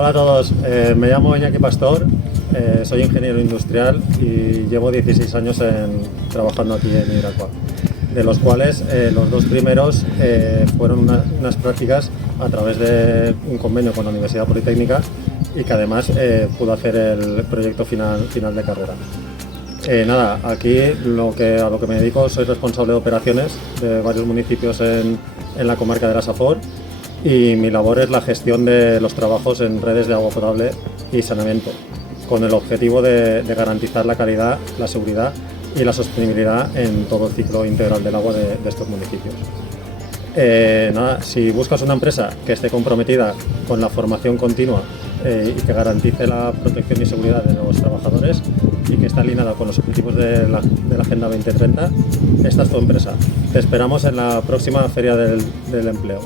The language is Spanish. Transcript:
Hola a todos, me llamo Iñaki Pastor, soy ingeniero industrial y llevo 16 años trabajando aquí en Iberaqua, de los cuales los dos primeros fueron unas prácticas a través de un convenio con la Universidad Politécnica y que además pude hacer el proyecto final de carrera. Aquí a lo que me dedico, soy responsable de operaciones de varios municipios en la comarca de la Safor, y mi labor es la gestión de los trabajos en redes de agua potable y saneamiento, con el objetivo de garantizar la calidad, la seguridad y la sostenibilidad en todo el ciclo integral del agua de estos municipios. Si buscas una empresa que esté comprometida con la formación continua y que garantice la protección y seguridad de los trabajadores y que está alineada con los objetivos de la Agenda 2030, esta es tu empresa. Te esperamos en la próxima Feria del Empleo.